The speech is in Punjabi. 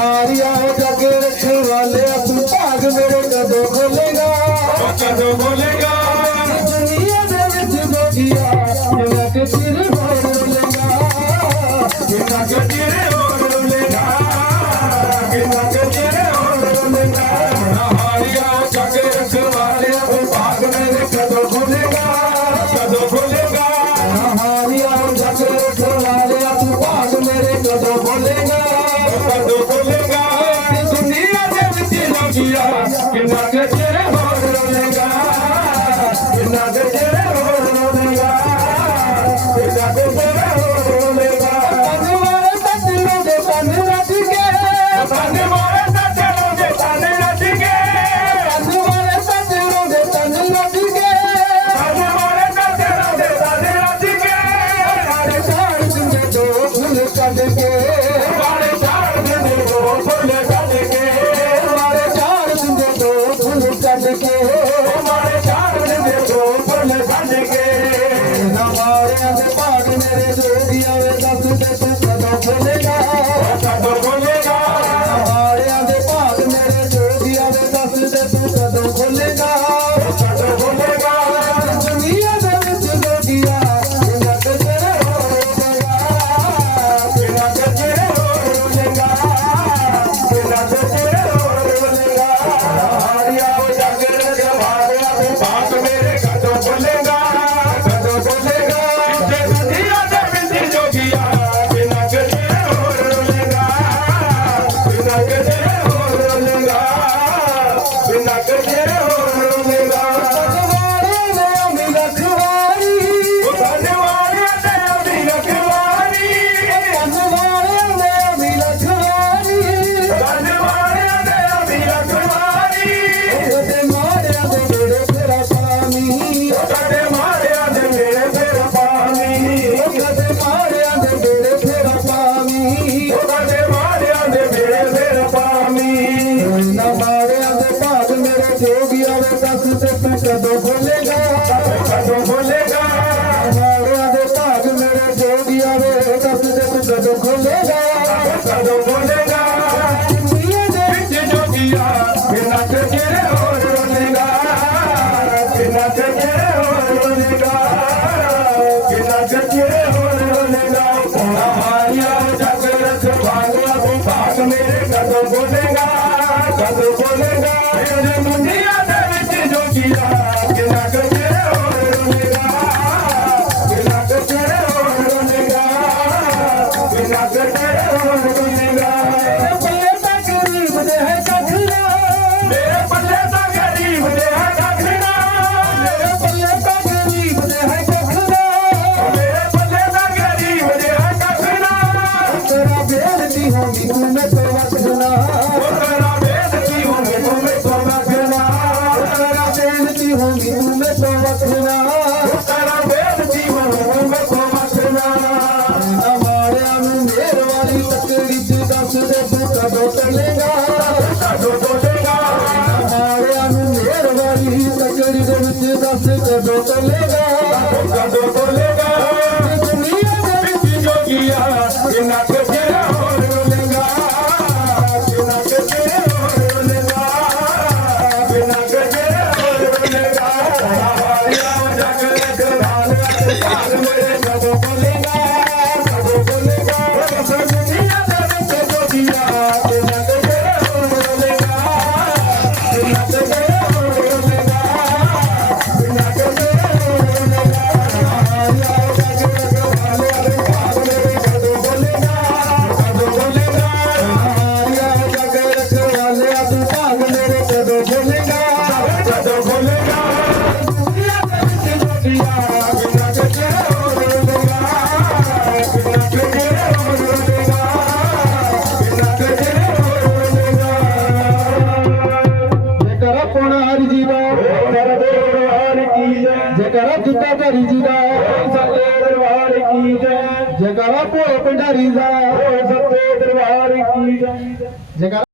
हरिया जग रखवाले ਜਿੰਨਾ ਚਿਰ ਹੋਰ ਲੰਗਾ ਜਿੰਨਾ ਚਿਰ ਦੇ ਪਾਠ ਮੇਰੇ ਜੋਗੀਆਂ ਵੇ ਦੱਸ ਤੇ ਤੂੰ ਕਦੋਂ ਬੋਲੇਗਾ। ਕਦੋਂ ਬੋਲੇਗਾ। ਪਹਾੜਿਆਂ ਦੇ ਪਾਠ ਮੇਰੇ ਜੋਗੀਆਂ ਵੇ ਦੱਸ ਤੇ ਤੂੰ ਕਦੋਂ ਤੋਂ ਖੋਲੇਗਾ ਮਾਰਿਆ ਦੇ ਭਾਗ ਮੇਰੇ ਜੋਗੀਆ ਵੇ ਦਸ ਦੇ ਤੂੰ ਕਦੋਂ ਖੋਲੇਗਾ ਕਦੋਂ ਖੋਲੇਗਾ ਦੁਨੀਆ ਦੇ ਵਿੱਚ ਜੋਗੀਆ ਬਿਨਾਂ ਤੇਰੇ ਹੋਰ ਰੋਲੇਗਾ। ਬਿਨਾਂ ਤੇਰੇ ਹੋਰ ਰੋਲੇਗਾ, ਬਿਨਾਂ ਤੇਰੇ ਹੋਰ ਰੋਲੇਗਾ। ਸੋਨਾ ਮਾਰਿਆ, ਜਗ ਰਸ ਭਾਗਿਆ ਤੂੰ ਭਾਗ ਮੇਰੇ ਕਦੋਂ ਖੋਲੇਗਾ ਕਦੋਂ ਖੋਲੇਗਾ। ਮੇਰੇ ਮੁੰਡਿਆ Thank you. Essa volta. ਜਗਰਾ ਜਿੱਤਾ ਧਾਰੀ ਜੀ ਦਾ। ਸੱਤੇ ਦਰਬਾਰ ਕੀ ਜੈ। ਜਗਰਾ ਭੋਲ ਭੰਡਾਰੀ ਦਾ। ਸੱਤੇ ਦਰਬਾਰ ਕੀ ਜੈ। ਜਗਰਾ